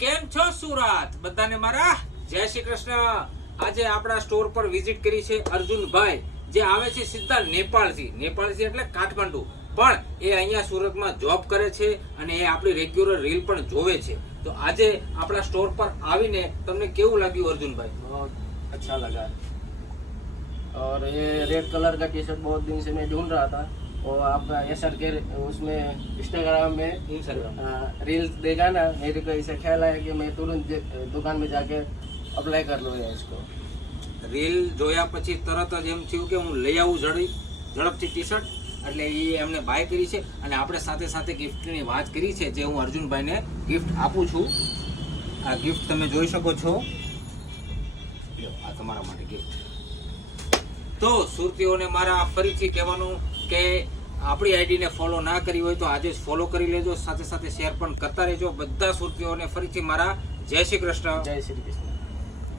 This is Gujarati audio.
કેમ છો સુરત? બધાને મારા જય શ્રી કૃષ્ણ. આજે આપણા સ્ટોર પર વિઝિટ કરી છે અર્જુનભાઈ, જે આવે છે સીધા નેપાળથી એટલે કાઠમંડુ, પણ એ અહીંયા સુરતમાં જોબ કરે છે અને એ આપણી રેગ્યુલર રીલ પણ જોવે છે. તો આજે આપણા સ્ટોર પર આવીને તમને કેવું લાગ્યું અર્જુનભાઈ? बहुत अच्छा लगा और ये रेड कलर का टी शर्ट बहुत दिन से मैं ढूंढ रहा था और आपका एसआर के उसमें इंस्टाग्राम में Instagram. रील्स देखा ना, मेरे को ऐसा ख्याल आया कि मैं तुरंत दुकान में जाके अप्लाई कर लूँगा इसको. રીલ જોયા પછી તરત જ એમ થયું કે હું લઈ આવું ઝડપથી ટી શર્ટ, એટલે એ એમને બાય કરી છે અને આપણે સાથે સાથે ગિફ્ટની વાત કરી છે, જે હું અર્જુનભાઈને ગિફ્ટ આપું છું. આ ગિફ્ટ તમે જોઈ શકો છો, આ તમારા માટે ગિફ્ટ. તો સુરતીઓને મારા ફરીથી કહેવાનું કે આપણી આઈડીને ફોલો ના કરી હોય તો આજે જ ફોલો કરી લેજો, સાથે સાથે શેર પણ કરતા રહેજો. બધા સુરતીઓને ફરીથી મારા જય શ્રી કૃષ્ણ. जय श्री कृष्ण.